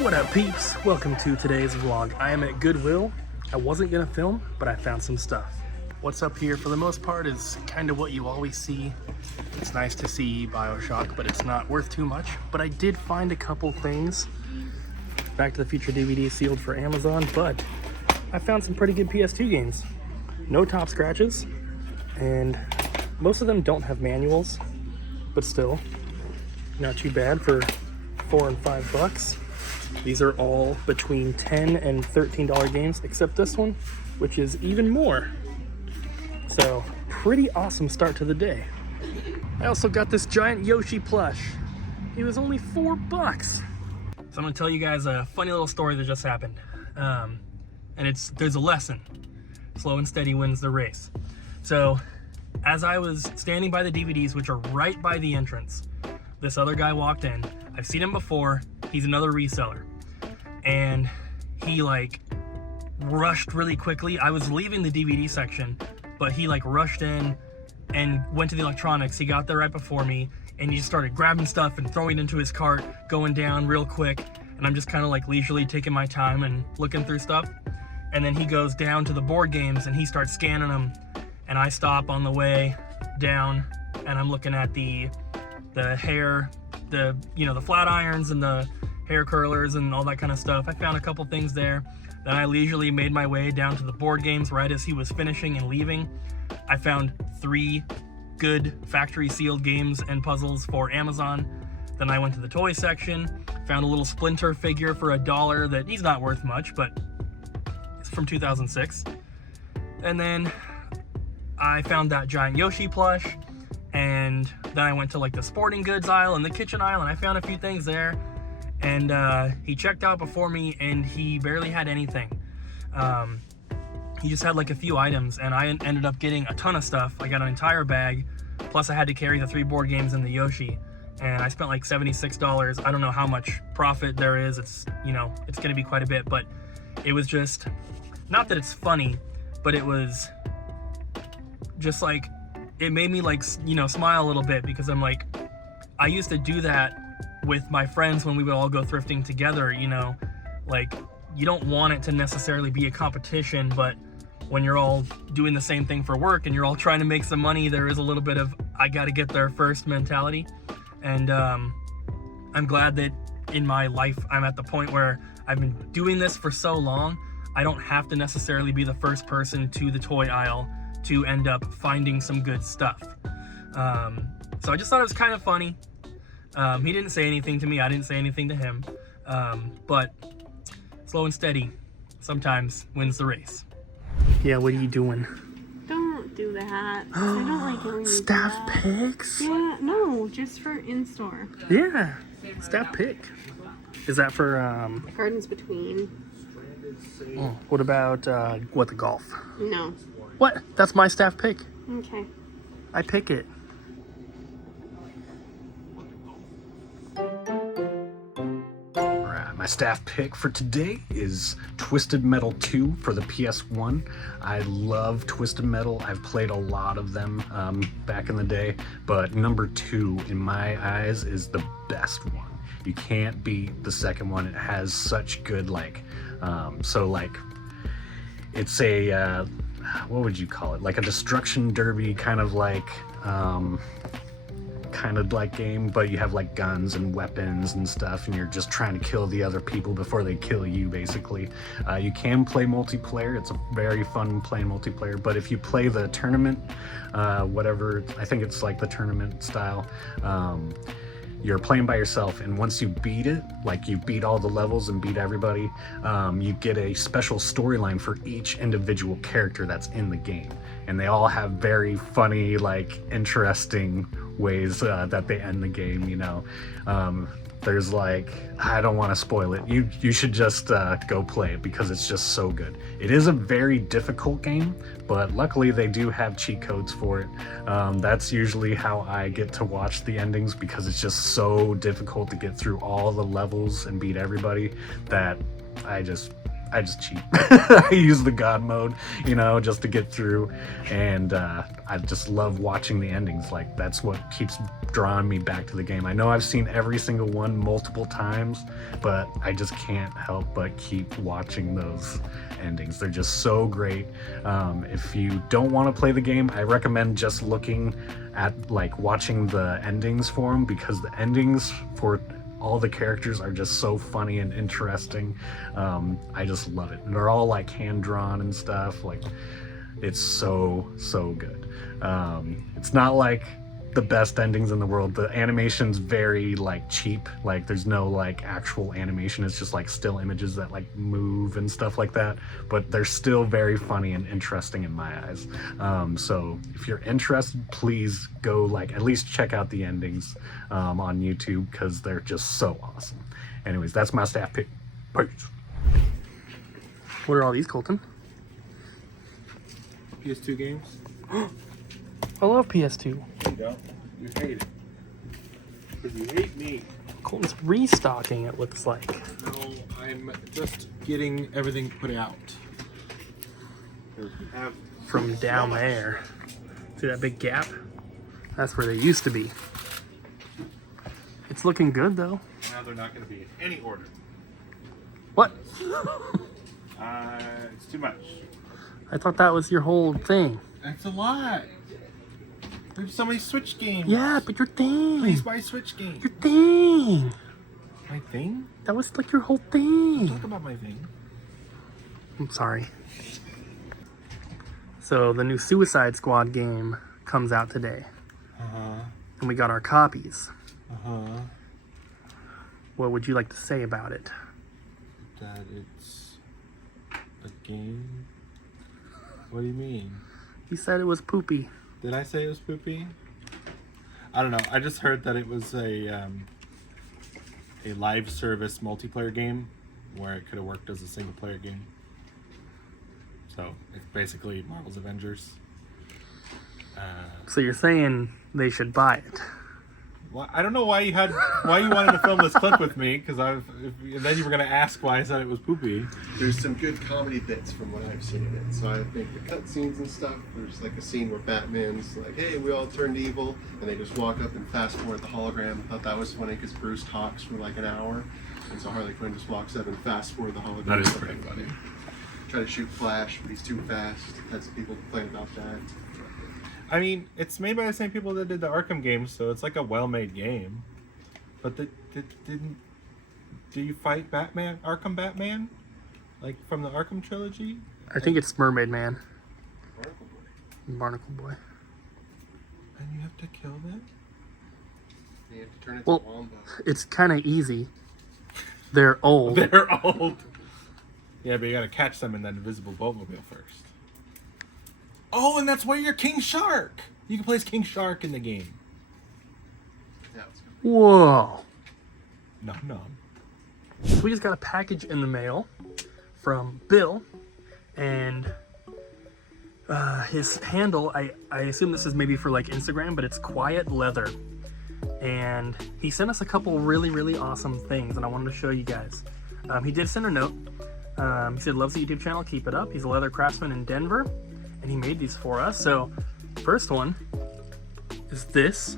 What up, peeps? Welcome to today's vlog. I am at Goodwill. I wasn't gonna film, but I found some stuff. What's up here, for the most part, is kind of what you always see. It's nice to see BioShock, but it's not worth too much. But I did find a couple things. Back to the Future DVD sealed for Amazon, but I found some pretty good PS2 games. No top scratches, and most of them don't have manuals, but still, not too bad for $4 and $5. These are all between $10 and $13 games, except this one, which is even more. So, pretty awesome start to the day. I also got this giant Yoshi plush. It was only $4. So I'm gonna tell you guys a funny little story that just happened. And there's a lesson. Slow and steady wins the race. So, as I was standing by the DVDs, which are right by the entrance, this other guy walked in. I've seen him before. He's another reseller. And he like rushed really quickly. I was leaving the DVD section, but he like rushed in and went to the electronics. He got there right before me, and he just started grabbing stuff and throwing it into his cart, going down real quick. And I'm just kind of like leisurely taking my time and looking through stuff. And then he goes down to the board games and he starts scanning them. And I stop on the way down, and I'm looking at the hair, the flat irons and the hair curlers and all that kind of stuff. I found a couple things there. Then I leisurely made my way down to the board games right as he was finishing and leaving. I found 3 good factory sealed games and puzzles for Amazon. Then I went to the toy section, found a little Splinter figure for $1 that he's not worth much, but it's from 2006. And then I found that giant Yoshi plush, and then I went to like the sporting goods aisle and the kitchen aisle, and I found a few things there. And he checked out before me, and he barely had anything. He just had like a few items, and I ended up getting a ton of stuff. I got an entire bag, plus I had to carry the 3 board games and the Yoshi, and I spent like $76. I don't know how much profit there is. It's gonna be quite a bit, but it was just, not that it's funny, but it was just like, it made me like, smile a little bit, because I'm like, I used to do that with my friends when we would all go thrifting together, like, you don't want it to necessarily be a competition, but when you're all doing the same thing for work and you're all trying to make some money, there is a little bit of, I gotta get there first mentality. And I'm glad that in my life, I'm at the point where I've been doing this for so long, I don't have to necessarily be the first person to the toy aisle to end up finding some good stuff. So I just thought it was kind of funny. He didn't say anything to me, I didn't say anything to him, but slow and steady sometimes wins the race. Yeah, what are you doing? Don't do that. I don't like when you Staff do that. picks? Yeah, no, just for in-store. Yeah, staff pick. Is that for, Gardens Between. oh, what about, the golf? No. What? That's my staff pick. Okay. I pick it. My staff pick for today is Twisted Metal 2 for the PS1. I love Twisted Metal. I've played a lot of them back in the day, but number 2 in my eyes is the best one. You can't beat the second one. It has such good it's a what would you call it? Like a destruction derby kind of like game, but you have like guns and weapons and stuff, and you're just trying to kill the other people before they kill you, basically. You can play multiplayer. It's a very fun playing multiplayer, but if you play the tournament, whatever, I think it's like the tournament style, you're playing by yourself, and once you beat it, like you beat all the levels and beat everybody, you get a special storyline for each individual character that's in the game, and they all have very funny, like interesting ways that they end the game. There's like, I don't want to spoil it. You should just go play it, because it's just so good. It is a very difficult game, but luckily they do have cheat codes for it. That's usually how I get to watch the endings, because it's just so difficult to get through all the levels and beat everybody that I just I just cheat. I use the God mode, you know, just to get through, and I just love watching the endings. Like, that's what keeps drawing me back to the game. I know I've seen every single one multiple times, but I just can't help but keep watching those endings. They're just so great. If you don't want to play the game, I recommend just looking at, like, watching the endings for them, because the endings for all the characters are just so funny and interesting. I just love it. And they're all like hand drawn and stuff. Like, it's so good. It's not like the best endings in the world. The animation's very like cheap. Like, there's no like actual animation. It's just like still images that like move and stuff like that, but they're still very funny and interesting in my eyes. So if you're interested, please go like at least check out the endings on YouTube, because they're just so awesome. Anyways, that's my staff pick. Peace. What are all these, Colton? PS2 games? I love PS2. You don't. You hate it. Because you hate me. Colton's restocking, it looks like. No, I'm just getting everything put out. From down there. See that big gap? That's where they used to be. It's looking good, though. Now they're not going to be in any order. What? It's too much. I thought that was your whole thing. That's a lot. There's so many Switch games. Yeah, but your thing. Please buy Switch games. Your thing. My thing? That was like your whole thing. Talk about my thing. I'm sorry. So the new Suicide Squad game comes out today. And we got our copies. What would you like to say about it? That it's a game? What do you mean? You said it was poopy. Did I say it was poopy? I don't know. I just heard that it was a live service multiplayer game where it could have worked as a single player game. So it's basically Marvel's Avengers. So you're saying they should buy it? Well, I don't know why you wanted to film this clip with me, because then you were going to ask why I said it was poopy. There's some good comedy bits from what I've seen in it. So I think the cutscenes and stuff, there's like a scene where Batman's like, hey, we all turned evil, and they just walk up and fast forward the hologram. I thought that was funny because Bruce talks for like an hour, and so Harley Quinn just walks up and fast forward the hologram. That is pretty funny. Try to shoot Flash, but he's too fast. Had some people complain about that. I mean, it's made by the same people that did the Arkham games, so it's like a well-made game. But do you fight Batman, Arkham Batman? Like from the Arkham trilogy? I think it's Mermaid Man. Barnacle Boy. Barnacle Boy. And you have to kill them? You have to turn it Well, to Wombo. it's kind of easy. They're old. They're old. Yeah, but you gotta catch them in that invisible boatmobile first. Oh, and that's why you're King Shark! You can play as King Shark in the game. Yeah, it's good. Whoa. No. So we just got a package in the mail from Bill, and his handle, I assume this is maybe for like Instagram, but it's Quiet Leather. And he sent us a couple really awesome things, and I wanted to show you guys. He did send a note. He said, loves the YouTube channel, keep it up. He's a leather craftsman in Denver, and he made these for us. So first one is this.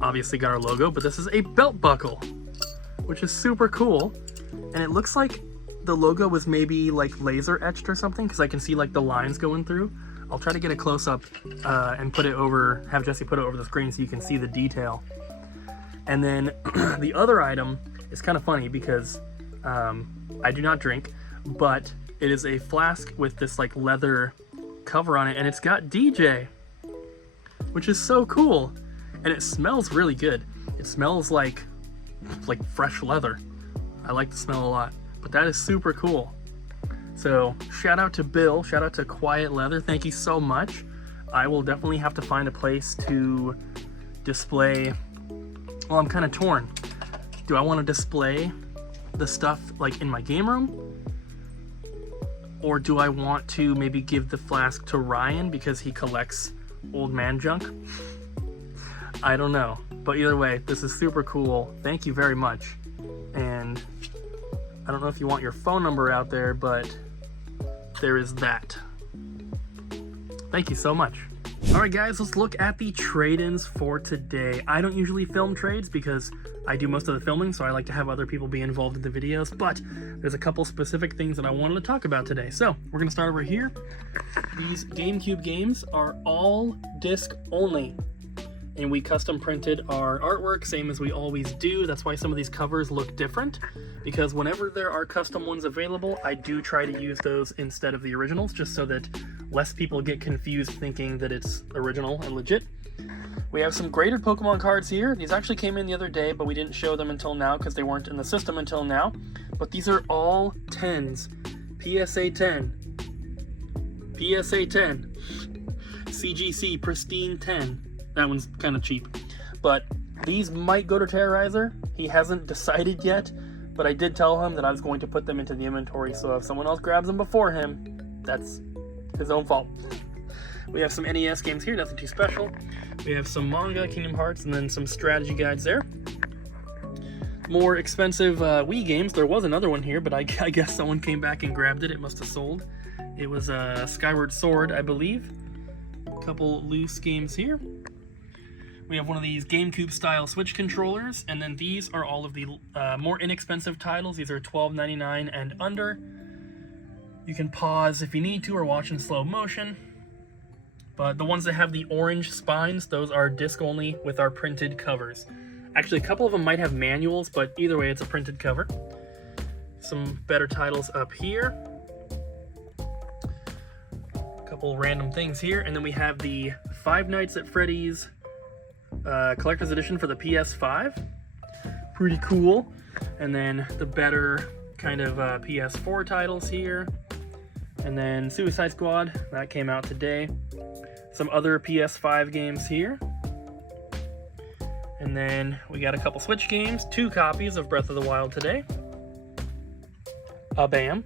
Obviously got our logo, but this is a belt buckle, which is super cool. And it looks like the logo was maybe like laser etched or something, because I can see like the lines going through. I'll try to get a close up and put it over, have Jesse put it over the screen so you can see the detail. And then the other item is kind of funny because I do not drink, but it is a flask with this like leather cover on it, and it's got DJ, which is so cool. And it smells really good. It smells like fresh leather. I like the smell a lot, but that is super cool. So shout out to Bill, shout out to Quiet Leather. Thank you so much. I will definitely have to find a place to display. Well, I'm kind of torn. Do I want to display the stuff like in my game room? Or do I want to maybe give the flask to Ryan because he collects old man junk? I don't know. But either way, this is super cool. Thank you very much. And I don't know if you want your phone number out there, but there is that. Thank you so much. All right, guys, let's look at the trade-ins for today. I don't usually film trades because I do most of the filming, so I like to have other people be involved in the videos, but there's a couple specific things that I wanted to talk about today. So we're gonna start over here. These GameCube games are all disc only, and we custom printed our artwork, same as we always do. That's why some of these covers look different, because whenever there are custom ones available, I do try to use those instead of the originals, just so that less people get confused thinking that it's original and legit. We have some graded Pokemon cards here. These actually came in the other day, but we didn't show them until now because they weren't in the system until now. But these are all 10s. PSA 10. PSA 10. CGC Pristine 10. That one's kind of cheap. But these might go to Terrorizer. He hasn't decided yet, but I did tell him that I was going to put them into the inventory, so if someone else grabs them before him, that's his own fault. We have some NES games here, nothing too special. We have some manga, Kingdom Hearts, and then some strategy guides there. More expensive Wii games. There was another one here, but I guess someone came back and grabbed it. It must have sold. It was Skyward Sword, I believe. A couple loose games here. We have one of these GameCube style Switch controllers, and then these are all of the more inexpensive titles. These are $12.99 and under. You can pause if you need to or watch in slow motion. But the ones that have the orange spines, those are disc only with our printed covers. Actually, a couple of them might have manuals, but either way, it's a printed cover. Some better titles up here. A couple random things here, and then we have the Five Nights at Freddy's Collector's Edition for the PS5. Pretty cool. And then the better kind of PS4 titles here. And then Suicide Squad, that came out today. Some other PS5 games here. And then we got a couple Switch games, 2 copies of Breath of the Wild today. Bam.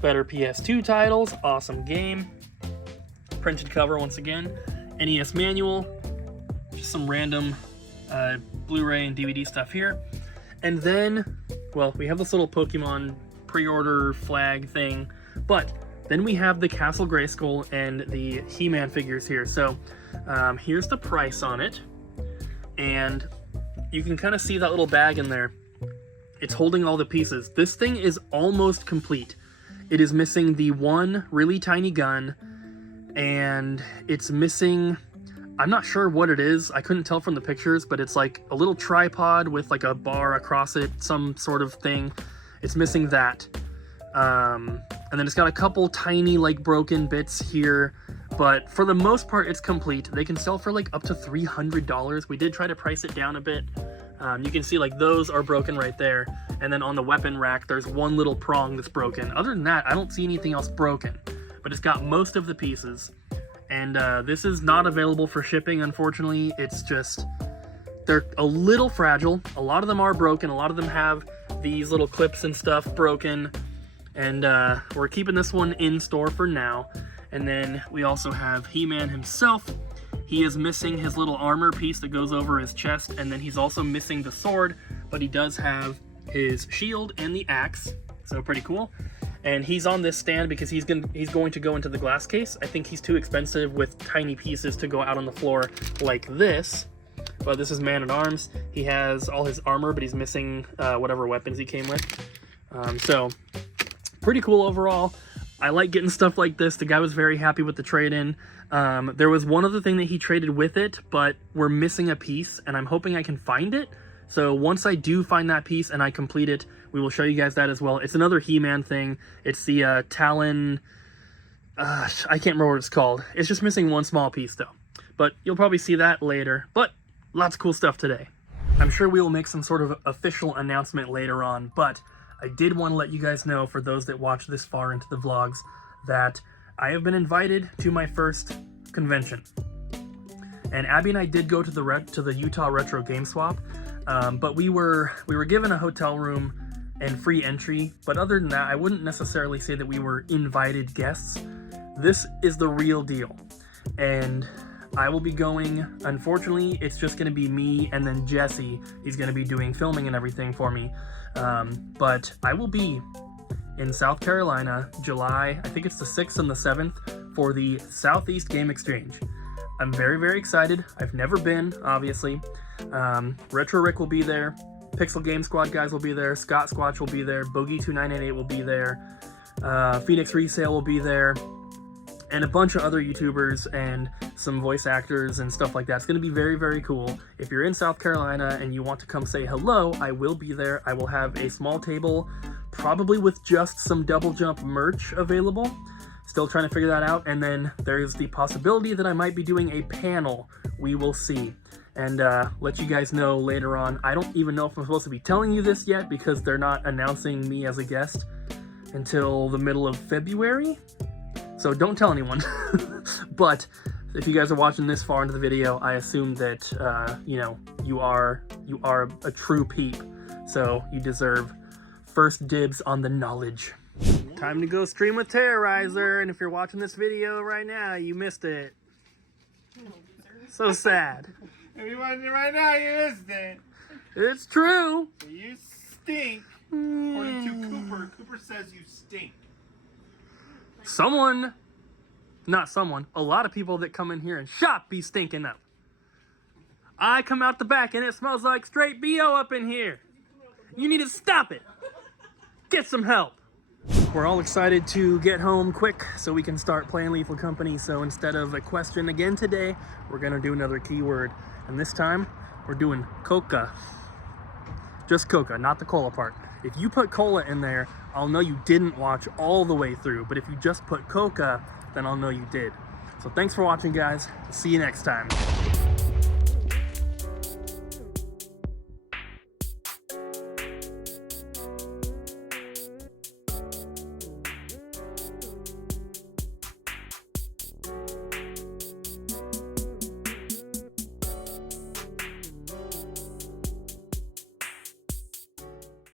Better PS2 titles, awesome game. Printed cover once again. NES manual. Just some random Blu-ray and DVD stuff here. And then, well, we have this little Pokemon pre-order flag thing, but then we have the Castle Grayskull and the He-Man figures here. So here's the price on it. And you can kind of see that little bag in there. It's holding all the pieces. This thing is almost complete. It is missing the one really tiny gun, and it's missing, I'm not sure what it is. I couldn't tell from the pictures, but it's like a little tripod with like a bar across it, some sort of thing. It's missing that. And then it's got a couple tiny like broken bits here, but for the most part it's complete. They can sell for like up to $300. We did try to price it down a bit. You can see like those are broken right there, and then on the weapon rack there's one little prong that's broken. Other than that, I don't see anything else broken, but it's got most of the pieces. And this is not available for shipping, unfortunately. It's just, they're a little fragile. A lot of them are broken. A lot of them have these little clips and stuff broken. And we're keeping this one in store for now. And then we also have He-Man himself. He is missing his little armor piece that goes over his chest, and then he's also missing the sword, but he does have his shield and the axe, so pretty cool. And he's on this stand because he's going to go into the glass case. I think he's too expensive with tiny pieces to go out on the floor like this. But this is Man-at-Arms. He has all his armor, but he's missing whatever weapons he came with. So pretty cool overall. I like getting stuff like this. The guy was very happy with the trade-in. There was one other thing that he traded with it, but we're missing a piece, and I'm hoping I can find it. So once I do find that piece and I complete it, we will show you guys that as well. It's another He-Man thing. It's the Talon... I can't remember what it's called. It's just missing one small piece, though. But you'll probably see that later. But lots of cool stuff today. I'm sure we will make some sort of official announcement later on, but I did want to let you guys know, for those that watch this far into the vlogs, that I have been invited to my first convention. And Abby and I did go to the Utah Retro Game Swap, but we were given a hotel room and free entry. But other than that, I wouldn't necessarily say that we were invited guests. This is the real deal. And I will be going. Unfortunately, it's just going to be me and then Jesse. He's going to be doing filming and everything for me. But I will be in South Carolina, July, I think it's the 6th and the 7th, for the Southeast Game Exchange. I'm very, very excited. I've never been, obviously. Retro Rick will be there. Pixel Game Squad guys will be there. Scott Squatch will be there. Bogey2988 will be there. Phoenix Resale will be there. And a bunch of other YouTubers and some voice actors and stuff like that. It's going to be very, very cool. If you're in South Carolina and you want to come say hello, I will be there. I will have a small table, probably with just some Double Jump merch available. Still trying to figure that out. And then there's the possibility that I might be doing a panel. We will see. And let you guys know later on. I don't even know if I'm supposed to be telling you this yet because they're not announcing me as a guest until the middle of February. So don't tell anyone. But if you guys are watching this far into the video, I assume that you know, you are a true peep. So you deserve first dibs on the knowledge. Time to go stream with Terrorizer, and if you're watching this video right now, you missed it. So sad. If you're watching it right now, you missed it. It's true. You stink. According to Cooper, Cooper says you stink. A lot of people that come in here and shop be stinking up. I come out the back and it smells like straight BO up in here. You need to stop it. Get some help. We're all excited to get home quick so we can start playing Lethal Company. So instead of a question again today, we're gonna do another keyword. And this time, we're doing coca. Just coca, not the cola part. If you put cola in there, I'll know you didn't watch all the way through. But if you just put coca, then I'll know you did. So thanks for watching, guys. See you next time.